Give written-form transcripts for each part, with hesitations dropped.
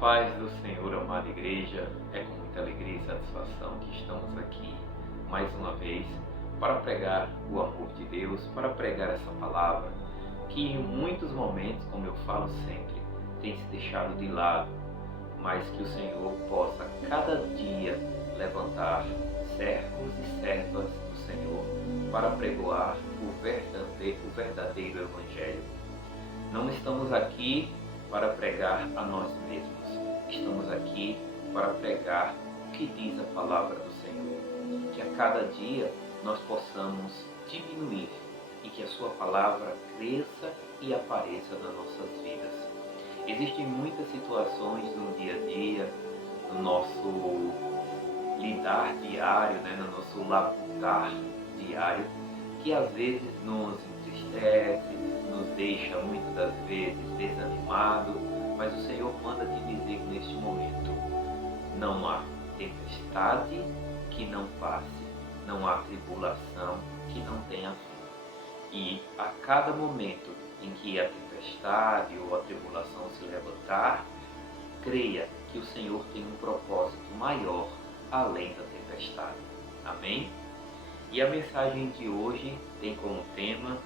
Paz do Senhor, amada igreja, é com muita alegria e satisfação que estamos aqui mais uma vez para pregar o amor de Deus, para pregar essa palavra que em muitos momentos, como eu falo sempre, tem se deixado de lado, mas que o Senhor possa cada dia levantar servos e servas do Senhor para pregoar o verdadeiro Evangelho. Não estamos aqui para pregar a nós mesmos. Estamos aqui para pregar o que diz a palavra do Senhor. Que a cada dia nós possamos diminuir e que a sua palavra cresça e apareça nas nossas vidas. Existem muitas situações no dia a dia, no nosso lidar diário, no nosso labutar diário, que às vezes nos entristece, nos deixa muitas das vezes desanimado, mas o Senhor manda te dizer que neste momento não há tempestade que não passe, não há tribulação que não tenha fim. E a cada momento em que a tempestade ou a tribulação se levantar, creia que o Senhor tem um propósito maior além da tempestade. Amém? E a mensagem de hoje tem como tema: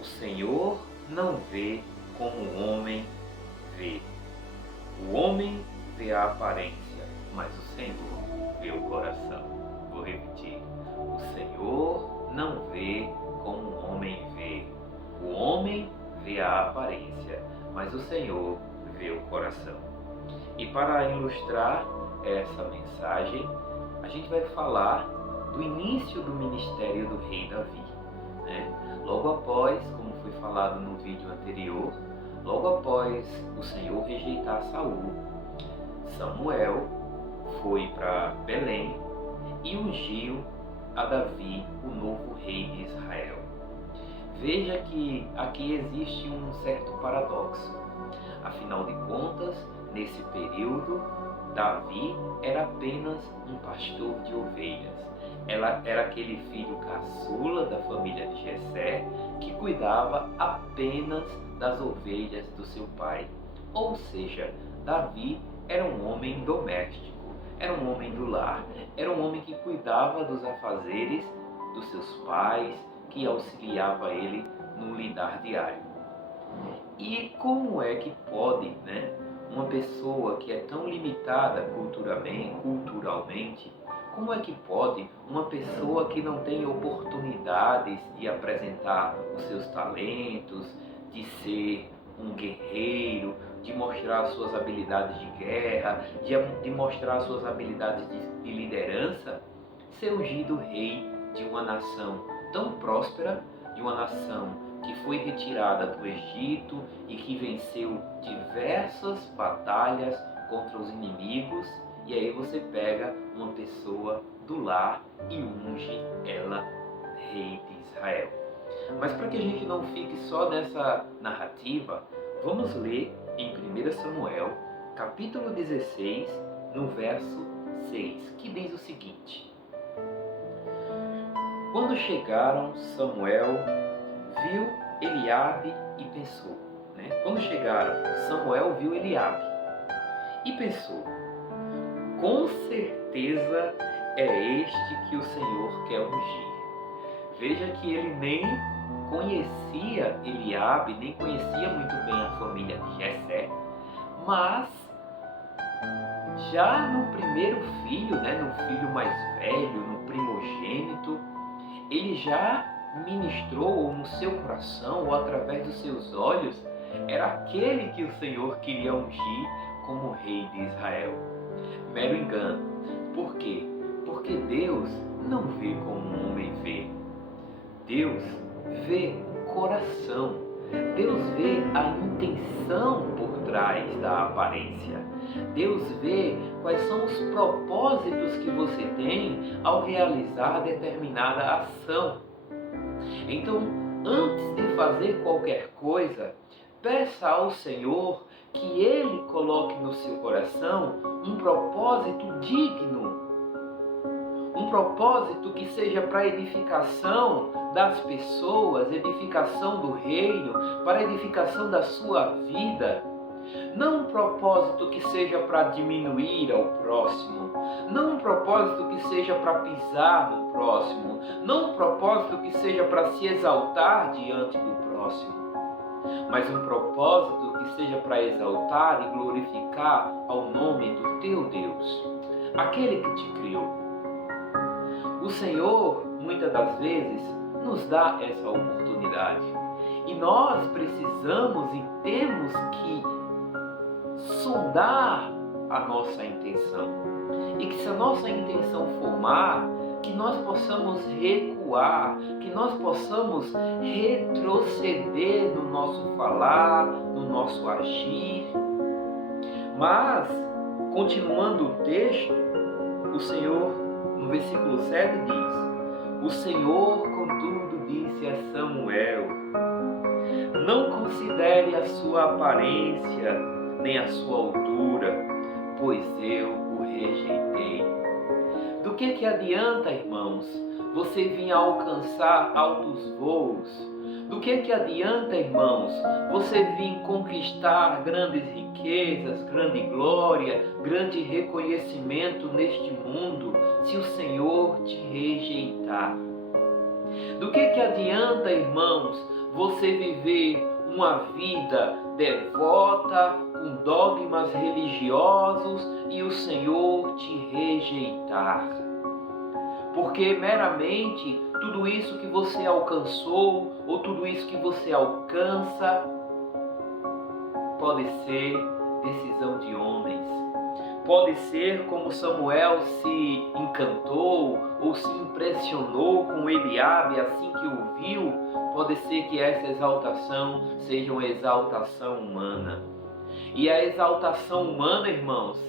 o Senhor não vê como o homem vê. O homem vê a aparência, mas o Senhor vê o coração. Vou repetir. O Senhor não vê como o homem vê. O homem vê a aparência, mas o Senhor vê o coração. E para ilustrar essa mensagem, a gente vai falar do início do ministério do rei Davi. Logo após, como foi falado no vídeo anterior, logo após o Senhor rejeitar Saul, Samuel foi para Belém e ungiu a Davi o novo rei de Israel. Veja que aqui existe um certo paradoxo. Afinal de contas, nesse período, Davi era apenas um pastor de ovelhas. Ela era aquele filho caçula da família de Jessé que cuidava apenas das ovelhas do seu pai. Ou seja, Davi era um homem doméstico, era um homem do lar, era um homem que cuidava dos afazeres dos seus pais, que auxiliava ele no lidar diário. E como é que pode, uma pessoa que é tão limitada culturalmente, como é que pode uma pessoa que não tem oportunidades de apresentar os seus talentos, de ser um guerreiro, de mostrar suas habilidades de guerra, de mostrar suas habilidades de liderança, ser ungido rei de uma nação tão próspera, de uma nação que foi retirada do Egito e que venceu diversas batalhas contra os inimigos? E aí você pega uma pessoa do lar e unge ela rei de Israel. Mas para que a gente não fique só nessa narrativa, vamos ler em 1 Samuel, capítulo 16, no verso 6, que diz o seguinte: Quando chegaram, Samuel viu Eliabe e pensou. Quando chegaram, Samuel viu Eliabe e pensou: com certeza é este que o Senhor quer ungir. Veja que ele nem conhecia Eliabe, nem conhecia muito bem a família de Jessé, mas já no primeiro filho, no filho mais velho, no primogênito, ele já ministrou no seu coração ou através dos seus olhos, era aquele que o Senhor queria ungir como rei de Israel. Mero engano. Por quê? Porque Deus não vê como um homem vê. Deus vê o coração. Deus vê a intenção por trás da aparência. Deus vê quais são os propósitos que você tem ao realizar determinada ação. Então, antes de fazer qualquer coisa, peça ao Senhor que Ele coloque no seu coração um propósito digno, um propósito que seja para a edificação das pessoas, edificação do reino, para a edificação da sua vida. Não um propósito que seja para diminuir ao próximo, não um propósito que seja para pisar no próximo, não um propósito que seja para se exaltar diante do próximo, mas um propósito que seja para exaltar e glorificar ao nome do teu Deus, aquele que te criou. O Senhor, muitas das vezes, nos dá essa oportunidade. E nós precisamos e temos que sondar a nossa intenção. E que se a nossa intenção for má, que nós possamos recuar, que nós possamos retroceder no nosso falar, no nosso agir. Mas, continuando o texto, o Senhor, no versículo 7, diz: o Senhor, contudo, disse a Samuel: não considere a sua aparência, nem a sua altura, pois eu o rejeitei. Do que adianta, irmãos, você vir a alcançar altos voos? Do que adianta, irmãos, você vir conquistar grandes riquezas, grande glória, grande reconhecimento neste mundo, se o Senhor te rejeitar? Do que adianta, irmãos, você viver uma vida devota, com dogmas religiosos e o Senhor te rejeitar? Porque meramente tudo isso que você alcançou ou tudo isso que você alcança pode ser decisão de homens. Pode ser como Samuel se encantou ou se impressionou com Eliabe assim que o viu. Pode ser que essa exaltação seja uma exaltação humana. E a exaltação humana, irmãos,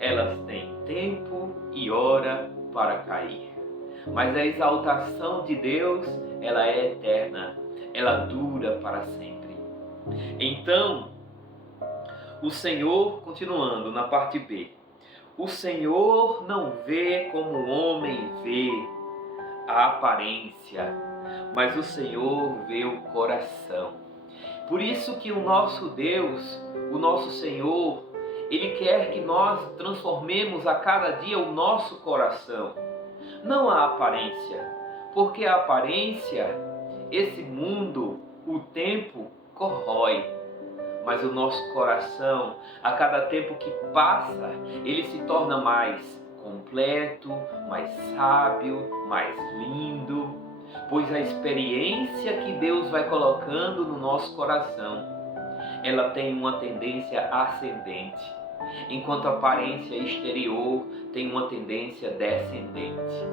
elas têm tempo e hora para cair. Mas a exaltação de Deus, ela é eterna. Ela dura para sempre. Então, o Senhor, continuando na parte B, o Senhor não vê como o homem vê a aparência, mas o Senhor vê o coração. Por isso que o nosso Deus, o nosso Senhor, Ele quer que nós transformemos a cada dia o nosso coração, não a aparência, porque a aparência, esse mundo, o tempo corrói. Mas o nosso coração, a cada tempo que passa, ele se torna mais completo, mais sábio, mais lindo, pois a experiência que Deus vai colocando no nosso coração, ela tem uma tendência ascendente, enquanto a aparência exterior tem uma tendência descendente.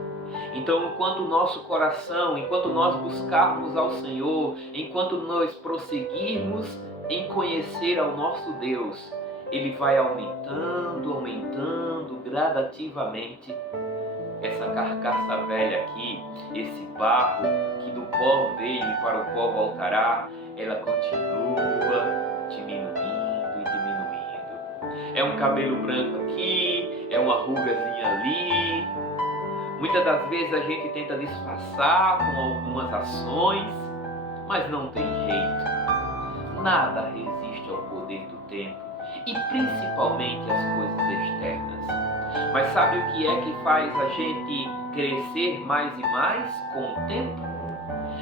Então, enquanto o nosso coração, enquanto nós buscarmos ao Senhor, enquanto nós prosseguirmos em conhecer ao nosso Deus, Ele vai aumentando gradativamente essa carcaça velha aqui, esse barro que do pó veio e para o pó voltará, ela continua diminuindo e diminuindo. É um cabelo branco aqui, é uma rugazinha ali. Muitas das vezes a gente tenta disfarçar com algumas ações, mas não tem jeito. Nada resiste ao poder do tempo e principalmente as coisas externas. Mas sabe o que é que faz a gente crescer mais e mais com o tempo?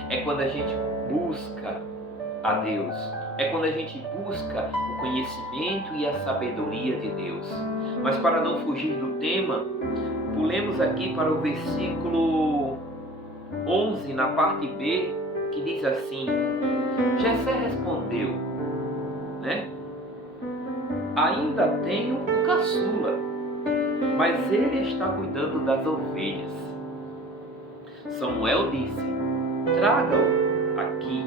É quando a gente busca a Deus. É quando a gente busca o conhecimento e a sabedoria de Deus. Mas para não fugir do tema, pulemos aqui para o versículo 11, na parte B, que diz assim: Jessé respondeu, ainda tenho o caçula, mas ele está cuidando das ovelhas. Samuel disse: traga-o aqui,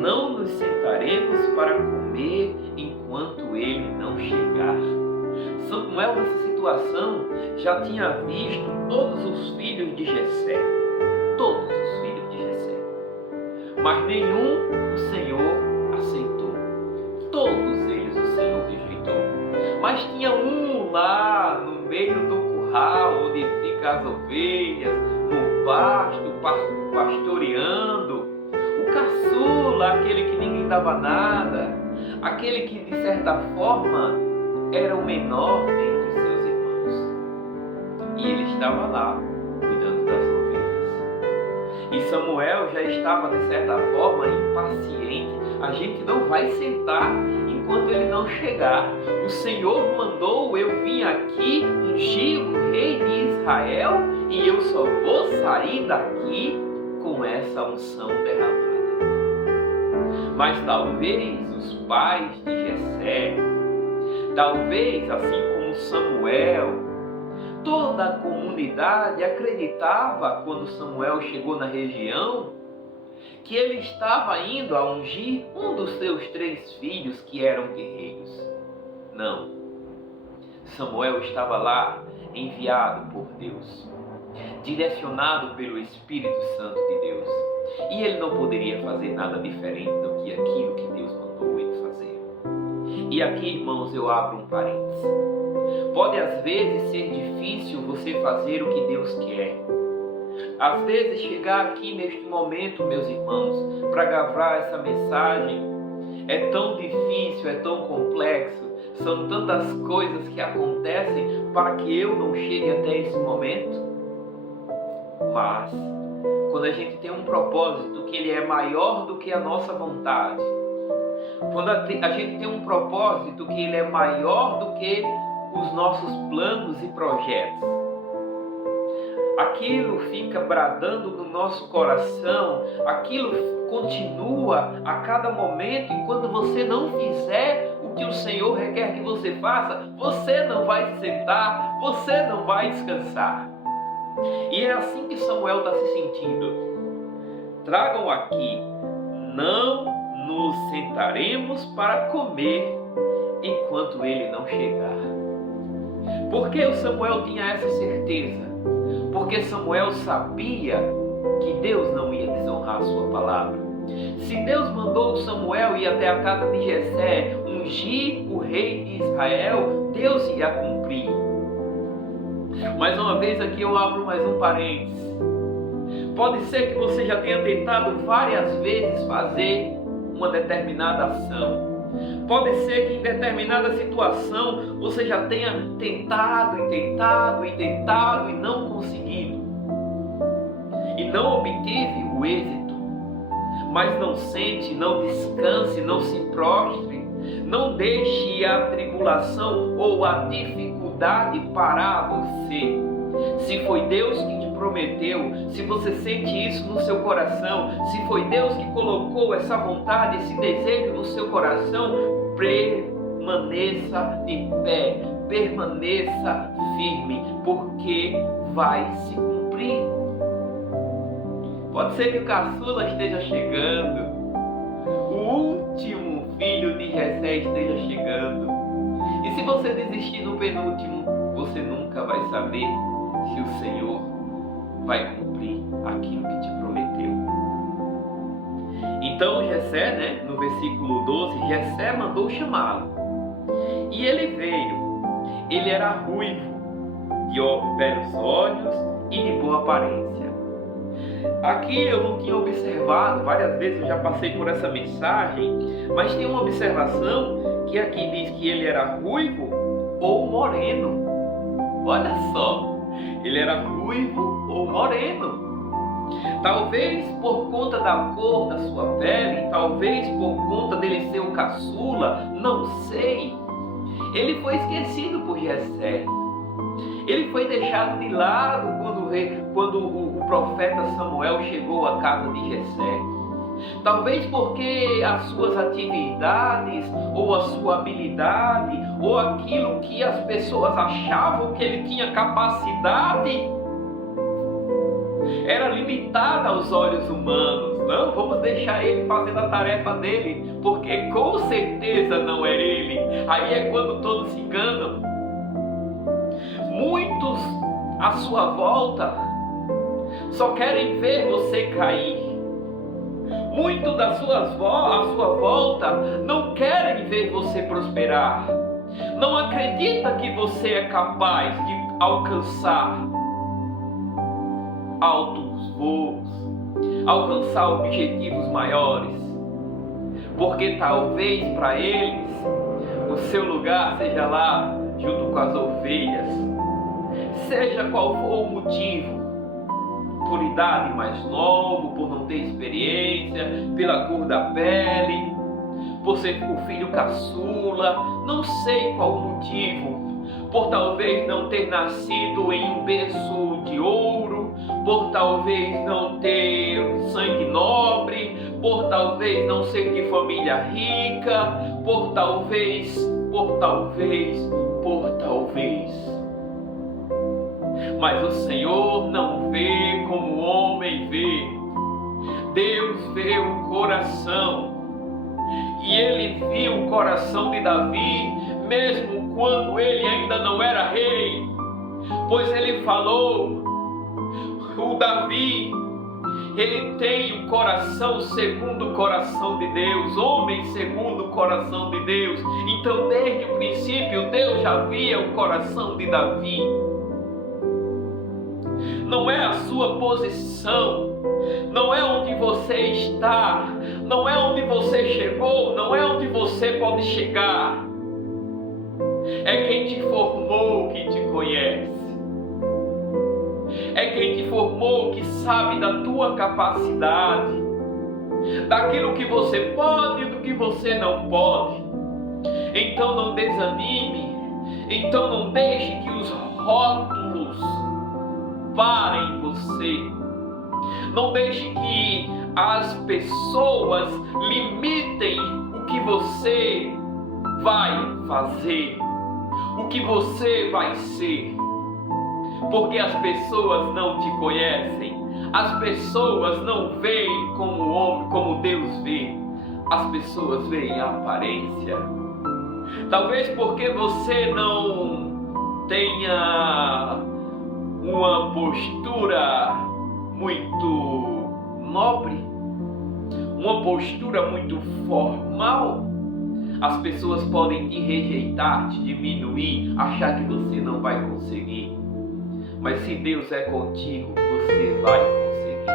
não nos sentaremos para comer enquanto ele não chegar. Samuel, nessa situação, já tinha visto todos os filhos de Jessé, mas nenhum o Senhor aceitou. Todos eles o Senhor rejeitou. Mas tinha um lá no meio do curral, onde ficam as ovelhas, no pasto, pastoreando. O caçula, aquele que ninguém dava nada. aquele que de certa forma era o menor dentre seus irmãos. E ele estava lá, cuidando das ovelhas. E Samuel já estava de certa forma impaciente. A gente não vai sentar enquanto ele não chegar. O Senhor mandou eu vim aqui ungir o rei de Israel e eu só vou sair daqui com essa unção derramada. Mas talvez os pais de Jessé, talvez assim como Samuel, toda a comunidade acreditava quando Samuel chegou na região que ele estava indo a ungir um dos seus 3 filhos que eram guerreiros. Não. Samuel estava lá enviado por Deus, direcionado pelo Espírito Santo de Deus. E ele não poderia fazer nada diferente do que aquilo que Deus mandou ele fazer. E aqui, irmãos, eu abro um parênteses. Pode às vezes ser difícil você fazer o que Deus quer. Às vezes chegar aqui neste momento, meus irmãos, para gravar essa mensagem, é tão difícil, é tão complexo, são tantas coisas que acontecem para que eu não chegue até esse momento. Mas, quando a gente tem um propósito que ele é maior do que a nossa vontade, quando a gente tem um propósito que ele é maior do que os nossos planos e projetos, aquilo fica bradando no nosso coração, aquilo continua a cada momento, e quando você não fizer o que o Senhor requer que você faça, você não vai se sentar, você não vai descansar. E é assim que Samuel está se sentindo. Tragam aqui, não nos sentaremos para comer enquanto ele não chegar. Por que o Samuel tinha essa certeza? Porque Samuel sabia que Deus não ia desonrar a sua palavra. Se Deus mandou Samuel ir até a casa de Jessé, ungir o rei de Israel, Deus ia cumprir. Mais uma vez aqui eu abro mais um parênteses. Pode ser que você já tenha tentado várias vezes fazer uma determinada ação. Pode ser que em determinada situação você já tenha tentado e não conseguido. E não obteve o êxito. Mas não sente, não descanse, não se prostre. Não deixe a tribulação ou a dificuldade parar você. Se foi Deus que te prometeu, se você sente isso no seu coração, se foi Deus que colocou essa vontade, esse desejo no seu coração, permaneça de pé, permaneça firme, porque vai se cumprir. Pode ser que o caçula esteja chegando, o último filho de Jessé esteja chegando, e se você desistir no penúltimo, você nunca vai saber se o Senhor vai cumprir aquilo que te prometeu. Então Jessé, no versículo 12, Jessé mandou chamá-lo. E ele veio. Ele era ruivo, de belos olhos e de boa aparência. Aqui eu não tinha observado, várias vezes eu já passei por essa mensagem, mas tem uma observação que aqui diz que ele era ruivo ou moreno. Olha só, ele era ruivo ou moreno. Talvez por conta da cor da sua pele, talvez por conta dele ser o caçula, não sei. Ele foi esquecido por Jessé. Ele foi deixado de lado quando o profeta Samuel chegou à casa de Jessé. Talvez porque as suas atividades, ou a sua habilidade, ou aquilo que as pessoas achavam que ele tinha capacidade, era limitada aos olhos humanos. Não, vamos deixar ele fazendo a tarefa dele, porque com certeza não é ele. Aí é quando todos se enganam. Muitos à sua volta só querem ver você cair. Muitos à sua volta não querem ver você prosperar. Não acredita que você é capaz de alcançar altos voos, alcançar objetivos maiores. porque talvez para eles o seu lugar seja lá junto com as ovelhas. Seja qual for o motivo, por idade mais novo, por não ter experiência, pela cor da pele, por ser o filho caçula, não sei qual o motivo, por talvez não ter nascido em um berço de ouro, por talvez não ter sangue nobre, por talvez não ser de família rica, por talvez. Mas o Senhor não vê como o homem vê. Deus vê o coração. E Ele viu o coração de Davi, mesmo quando ele ainda não era rei. Pois Ele falou, o Davi, ele tem o coração segundo o coração de Deus, homem segundo o coração de Deus. Então, desde o princípio, Deus já via o coração de Davi. Não é a sua posição, não é onde você está, não é onde você chegou, não é onde você pode chegar. É quem te formou que te conhece. É quem te formou que sabe da tua capacidade, daquilo que você pode e do que você não pode. Então não desanime, então não deixe que os rótulos parem você. Não deixe que as pessoas limitem o que você vai fazer, o que você vai ser. Porque as pessoas não te conhecem, as pessoas não veem como o homem, como Deus vê, as pessoas veem a aparência. Talvez porque você não tenha uma postura muito nobre, uma postura muito formal, as pessoas podem te rejeitar, te diminuir, achar que você não vai conseguir. Mas se Deus é contigo, você vai conseguir.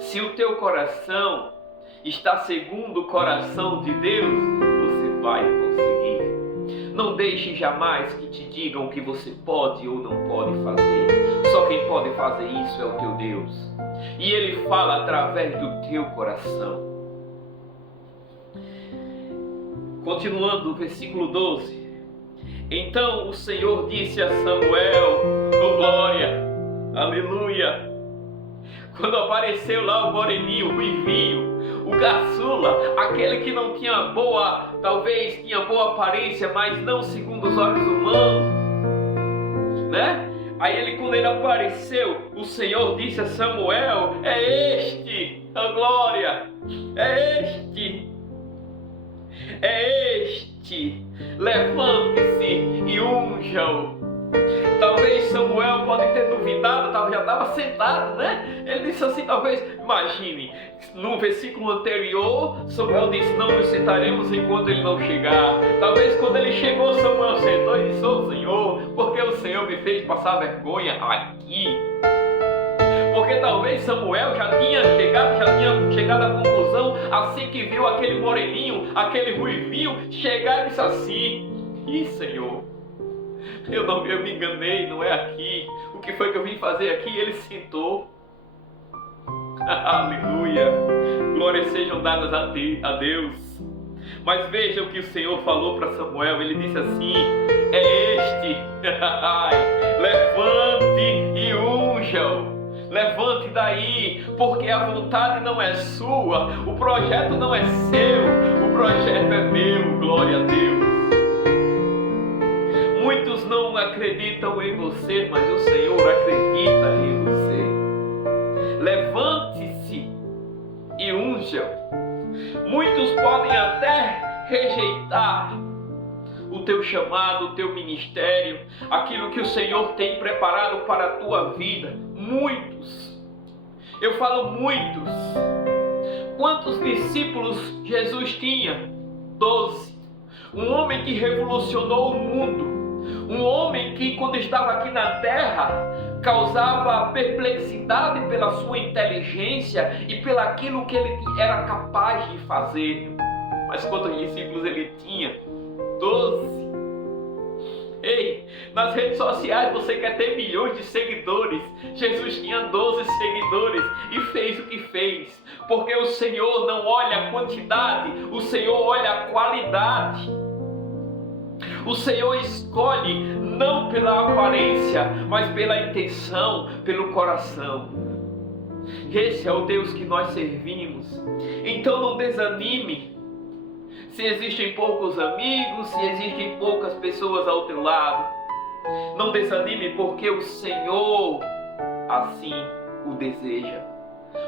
Se o teu coração está segundo o coração de Deus, você vai conseguir. Não deixe jamais que te digam o que você pode ou não pode fazer. Só quem pode fazer isso é o teu Deus. E Ele fala através do teu coração. Continuando, versículo 12. Então o Senhor disse a Samuel, oh glória, aleluia. Quando apareceu lá o moreninho, o ruivinho, o caçula, aquele que não tinha talvez tinha boa aparência, mas não segundo os olhos humanos, né? Aí quando ele apareceu, o Senhor disse a Samuel, é este, oh glória, é este. Levante-se e unja-o. Talvez Samuel pode ter duvidado, já estava sentado, né? Ele disse assim, talvez, imagine, no versículo anterior, Samuel disse, não nos sentaremos enquanto ele não chegar. Talvez quando ele chegou, Samuel sentou e disse, ô Senhor, porque o Senhor me fez passar vergonha aqui? Porque talvez Samuel já tinha chegado à conclusão, assim que viu aquele moreninho, aquele ruivinho, chegar e disse assim, ih Senhor, eu me enganei, não é aqui. O que foi que eu vim fazer aqui? Ele sentou. Aleluia. Glórias sejam dadas a Deus. Mas veja o que o Senhor falou para Samuel. Ele disse assim, é este. Levante e unja-o. Levante daí, porque a vontade não é sua, o projeto não é seu, o projeto é meu, glória a Deus. Muitos não acreditam em você, mas o Senhor acredita em você. Levante-se e unja. Muitos podem até rejeitar o teu chamado, o teu ministério, aquilo que o Senhor tem preparado para a tua vida. Muitos, eu falo muitos. Quantos discípulos Jesus tinha? 12. Um homem que revolucionou o mundo. Um homem que, quando estava aqui na terra, causava perplexidade pela sua inteligência e pelaquilo que ele era capaz de fazer. Mas quantos discípulos ele tinha? 12. Ei, nas redes sociais você quer ter milhões de seguidores. Jesus tinha 12 seguidores e fez o que fez, porque o Senhor não olha a quantidade, o Senhor olha a qualidade. O Senhor escolhe não pela aparência, mas pela intenção, pelo coração. Esse é o Deus que nós servimos. Então não desanime se existem poucos amigos, se existem poucas pessoas ao teu lado. Não desanime, porque o Senhor assim o deseja.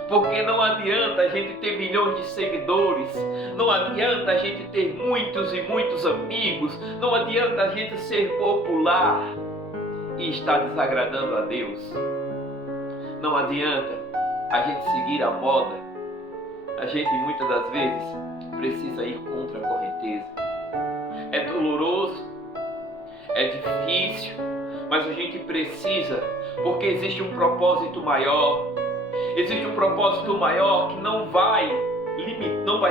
Porque não adianta a gente ter milhões de seguidores, não adianta a gente ter muitos e muitos amigos, não adianta a gente ser popular e estar desagradando a Deus. Não adianta a gente seguir a moda. A gente muitas das vezes precisa ir contra a correnteza. É doloroso, é difícil, mas a gente precisa, porque existe um propósito maior. Existe um propósito maior que não vai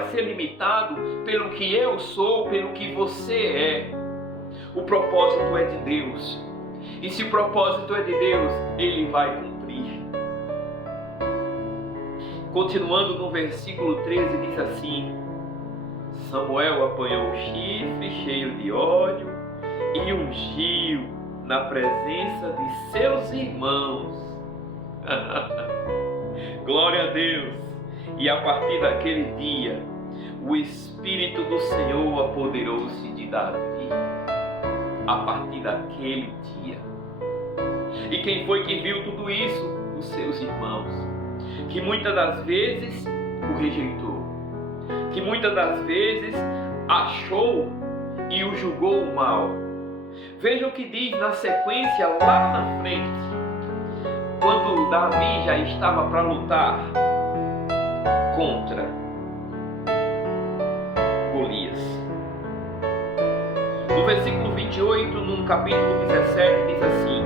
ser limitado pelo que eu sou, pelo que você é. O propósito é de Deus. E se o propósito é de Deus, Ele vai cumprir. Continuando no versículo 13, diz assim: Samuel apanhou um chifre cheio de óleo e ungiu na presença de seus irmãos. Glória a Deus! E a partir daquele dia, o Espírito do Senhor apoderou-se de Davi. A partir daquele dia. E quem foi que viu tudo isso? Os seus irmãos. Que muitas das vezes o rejeitou. Que muitas das vezes achou e o julgou mal. Veja o que diz na sequência lá na frente. Quando Davi já estava para lutar contra Golias. No versículo 28, no capítulo 17, diz assim: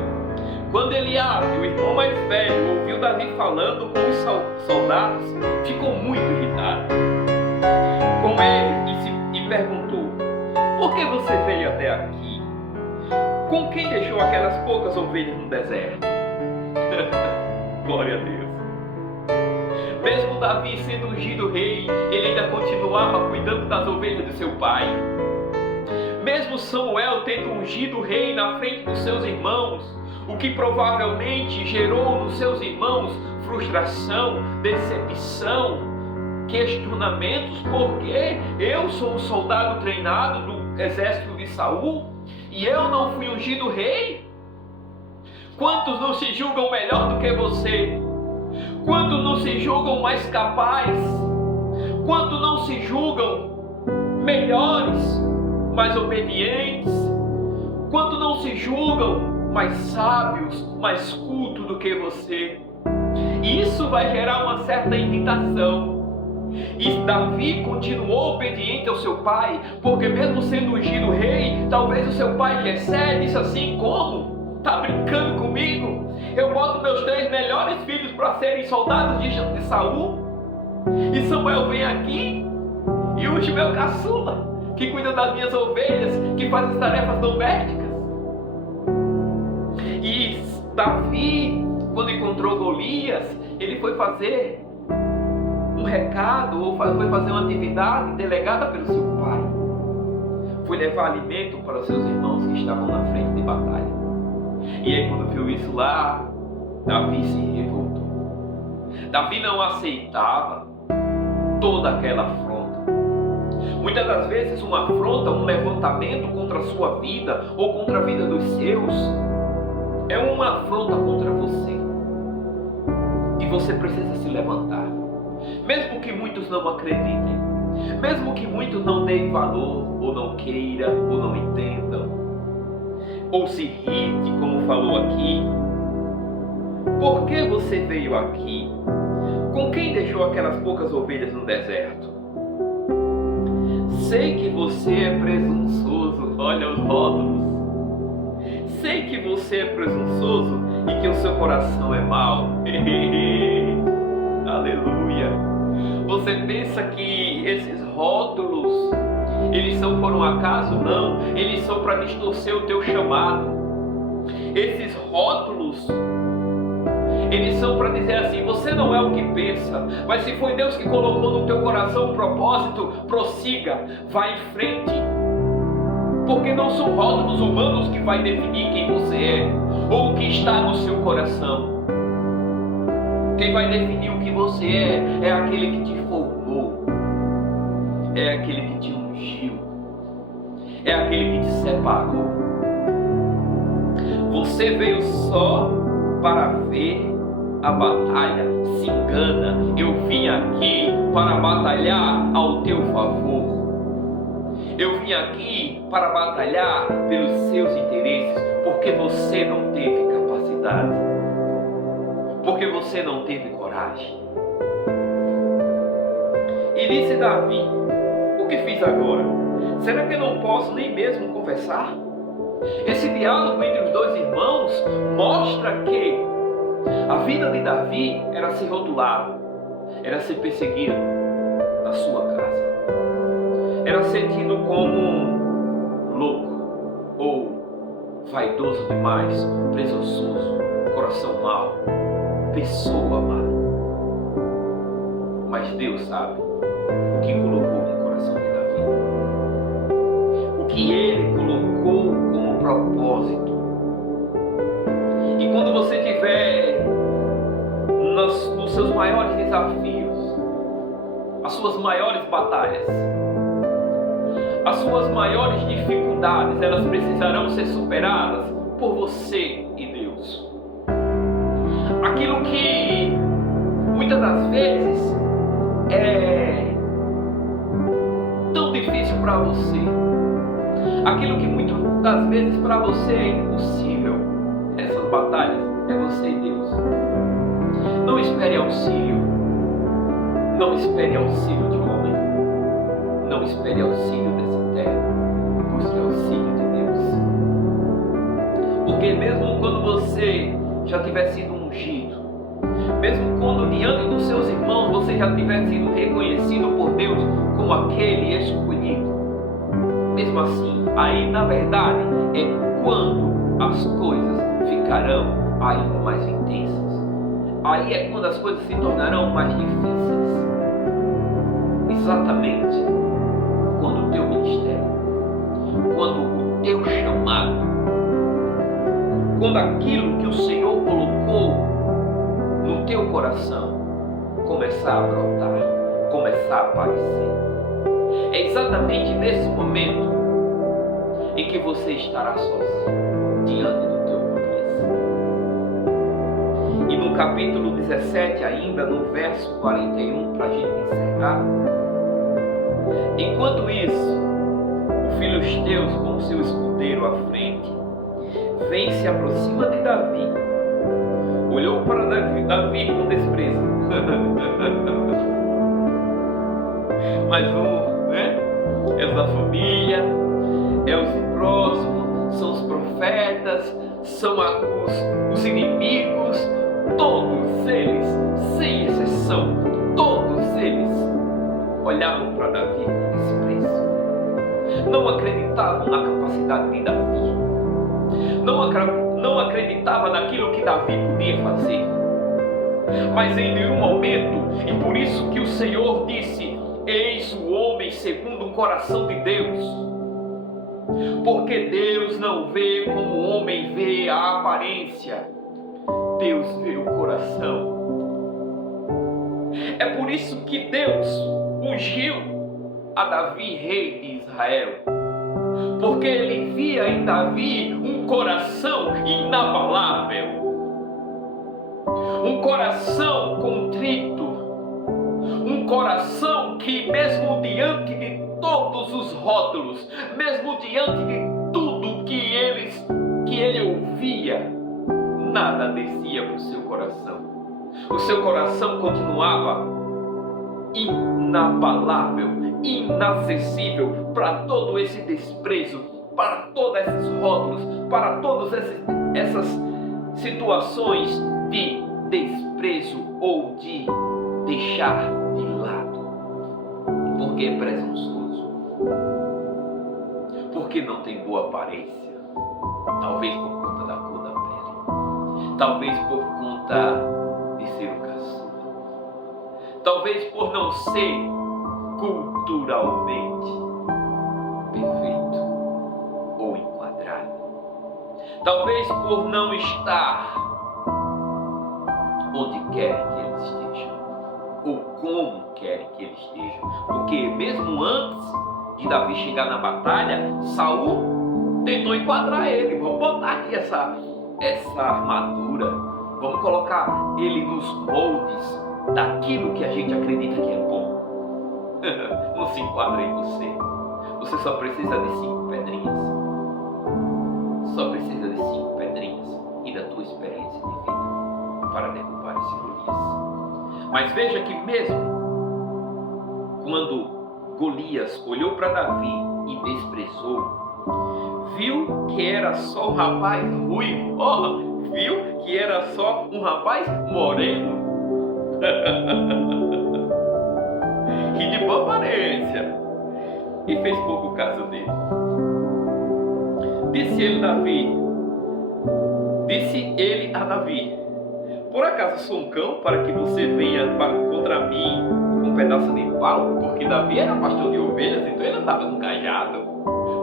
Quando Eliabe, o irmão mais velho, ouviu Davi falando com os soldados, ficou muito irritado com ele e perguntou: Por que você veio até aqui? Com quem deixou aquelas poucas ovelhas no deserto? Glória a Deus. Mesmo Davi sendo ungido rei, ele ainda continuava cuidando das ovelhas de seu pai. Mesmo Samuel tendo ungido rei na frente dos seus irmãos, o que provavelmente gerou nos seus irmãos frustração, decepção, questionamentos, porque eu sou um soldado treinado do exército de Saul e eu não fui ungido rei? Quantos não se julgam melhor do que você? Quantos não se julgam mais capazes? Quantos não se julgam melhores, mais obedientes? Quantos não se julgam mais sábios, mais cultos do que você? E isso vai gerar uma certa irritação. E Davi continuou obediente ao seu pai, porque mesmo sendo ungido rei, talvez o seu pai Jessé disse assim: como? Tá brincando comigo? Eu boto meus 3 melhores filhos para serem soldados de Saul? E Samuel vem aqui e unge meu caçula, que cuida das minhas ovelhas, que faz as tarefas domésticas. E Davi, quando encontrou Golias, ele foi fazer um recado, ou foi fazer uma atividade delegada pelo seu pai. Foi levar alimento para os seus irmãos que estavam na frente de batalha. E aí, quando viu isso lá, Davi se revoltou. Davi não aceitava toda aquela afronta. Muitas das vezes uma afronta, um levantamento contra a sua vida ou contra a vida dos seus, é uma afronta contra você. E você precisa se levantar. Mesmo que muitos não acreditem, mesmo que muitos não deem valor, ou não queiram, ou não entendam, ou se irrite, como falou aqui. Por que você veio aqui? Com quem deixou aquelas poucas ovelhas no deserto? Sei que você é presunçoso, olha os rótulos. Sei que você é presunçoso e que o seu coração é mau. Aleluia. Você pensa que esses rótulos, eles são por um acaso? Não, eles são para distorcer o teu chamado. Esses rótulos, eles são para dizer assim: você não é o que pensa, mas se foi Deus que colocou no teu coração um propósito, prossiga, vá em frente. Porque não são rótulos humanos que vai definir quem você é ou o que está no seu coração. Quem vai definir o que você é aquele que te formou, é aquele que te ungiu, é aquele que te separou. Você veio só para ver a batalha, se engana. Eu vim aqui para batalhar ao teu favor. Eu vim aqui para batalhar pelos seus interesses, porque você não teve capacidade, porque você não teve coragem. E disse Davi: o que fiz agora? Será que eu não posso nem mesmo confessar? Esse diálogo entre os dois irmãos mostra que a vida de Davi era ser rotulado, era ser perseguido na sua casa, era ser tido como louco ou vaidoso demais, presunçoso, coração mau, pessoa má. Mas Deus sabe o que colocou no coração de Davi, o que Ele colocou como propósito. E quando você tiver nos seus maiores desafios, as suas maiores batalhas, as suas maiores dificuldades, elas precisarão ser superadas por você e Deus. Aquilo que muitas das vezes é tão difícil para você, aquilo que muitas das vezes para você é impossível, essas batalhas é você e Deus. Não espere auxílio, não espere auxílio de homem, não espere auxílio dessa terra, busque auxílio de Deus. Porque mesmo quando você já tiver sido ungido, mesmo quando diante dos seus irmãos você já tiver sido reconhecido por Deus como aquele escolhido, mesmo assim, aí na verdade é quando as coisas ficarão ainda mais intensas. Aí é quando as coisas se tornarão mais difíceis. Exatamente quando o teu ministério, quando o teu chamado, quando aquilo que o Senhor colocou no teu coração começar a brotar, começar a aparecer. É exatamente nesse momento em que você estará sozinho diante do teu começo. E no capítulo 17, ainda no verso 41, para a gente encerrar: enquanto isso, o filisteu com seu escudeiro à frente vem e se aproxima de Davi. Olhou para Davi com desprezo. Mais um, né? É os da família, é os próximos, são os profetas, são os inimigos, todos eles, sem exceção, todos eles olhavam para Davi com desprezo. Não acreditavam na capacidade de Davi. Não acreditava naquilo que Davi podia fazer. Mas em nenhum momento, e por isso que o Senhor disse: eis o homem segundo o coração de Deus. Porque Deus não vê como o homem vê a aparência, Deus vê o coração. É por isso que Deus ungiu a Davi rei de Israel, porque ele via em Davi um coração inabalável, um coração contrito, um coração que mesmo diante de todos os rótulos, mesmo diante de tudo que ele ouvia, nada descia para o seu coração. O seu coração continuava inabalável, inacessível para todo esse desprezo, para todos esses rótulos, para todas essas situações de desprezo ou de deixar de lado, porque é presunçoso, porque não tem boa aparência, talvez por conta da cor da pele, talvez por conta de ser o caçula, talvez por não ser culturalmente perfeito ou enquadrado, talvez por não estar onde querem que eles estejam, ou como querem que eles estejam, porque mesmo antes de Davi chegar na batalha, Saul tentou enquadrar ele. Vamos botar aqui essa armadura, vamos colocar ele nos moldes daquilo que a gente acredita que é bom. Não se enquadra em você. Você só precisa de 5 pedrinhas. Só precisa de 5 pedrinhas e da tua experiência de vida para derrubar esse Golias. Mas veja que mesmo quando Golias olhou para Davi e desprezou, viu que era só um rapaz ruivo, viu que era só um rapaz moreno e de boa aparência, e fez pouco caso dele. Disse ele a Davi: por acaso sou um cão para que você venha contra mim com um pedaço de pau? Porque Davi era pastor de ovelhas, então ele andava com cajado.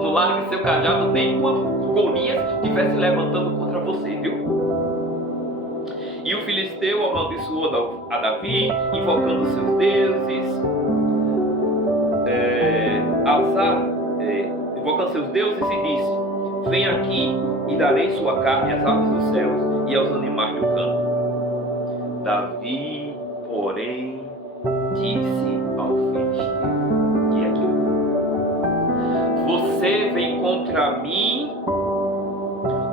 Não largue seu cajado nem quando Golias estivesse levantando contra você, viu? E o filisteu amaldiçoou a Davi, invocando seus deuses, invocando seus deuses, e disse: vem aqui e darei sua carne às aves dos céus e aos animais do campo. Davi, porém, disse ao filisteu, que é aquilo: você vem contra mim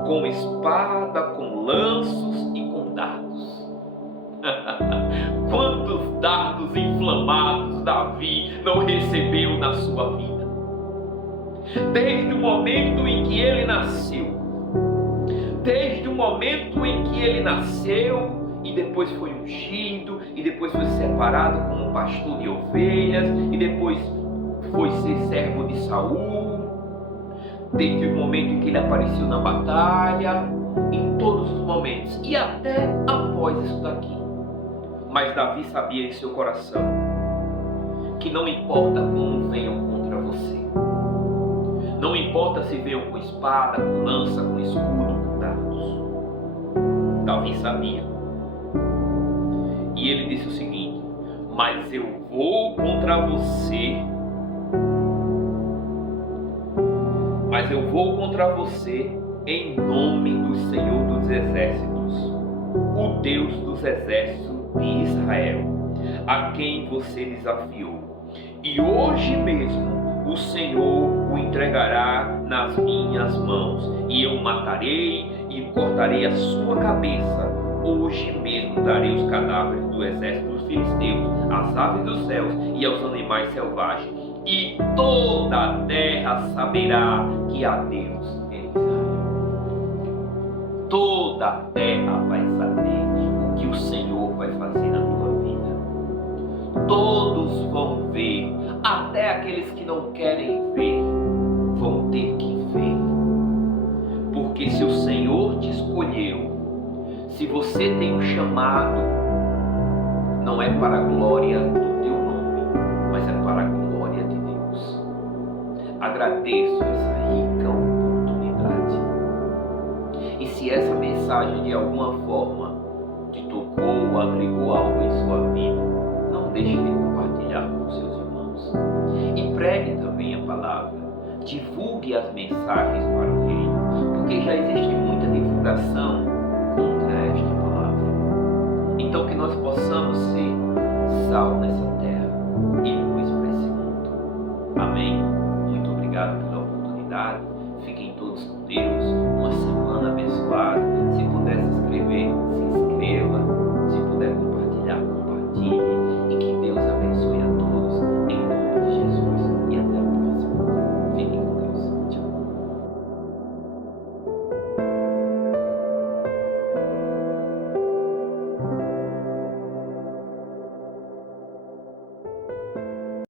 com espada, com lanços e com dardos. Quantos dardos inflamados Davi não recebeu na sua vida? Desde o momento em que ele nasceu, e depois foi ungido, e depois foi separado como pastor de ovelhas, e depois foi ser servo de Saul, desde o momento em que ele apareceu na batalha, em todos os momentos, e até após isso daqui. Mas Davi sabia em seu coração que não importa como venham contra você, não importa se venham com espada, com lança, com escudo, com dardos. Davi sabia. E ele disse o seguinte: mas eu vou contra você. Mas eu vou contra você em nome do Senhor dos Exércitos, o Deus dos Exércitos de Israel, a quem você desafiou. E hoje mesmo o Senhor o entregará nas minhas mãos, e eu o matarei e cortarei a sua cabeça. Hoje mesmo darei os cadáveres do exército dos filisteus às aves dos céus e aos animais selvagens, e toda a terra saberá que há Deus em Israel. Toda a terra vai saber o que o Senhor vai fazer na tua vida. Todos vão ver, até aqueles que não querem ver vão ter que ver. Porque se o Senhor te escolheu, se você tem um chamado, não é para a glória do teu nome, mas é para a glória de Deus. Agradeço essa rica oportunidade. E se essa mensagem de alguma forma te tocou ou agregou algo em sua vida, não deixe de compartilhar com seus irmãos. E pregue também a palavra. Divulgue as mensagens para o reino, porque já existe muita divulgação contra esta palavra. Então que nós possamos ser sal nessa terra e luz para esse mundo. Amém.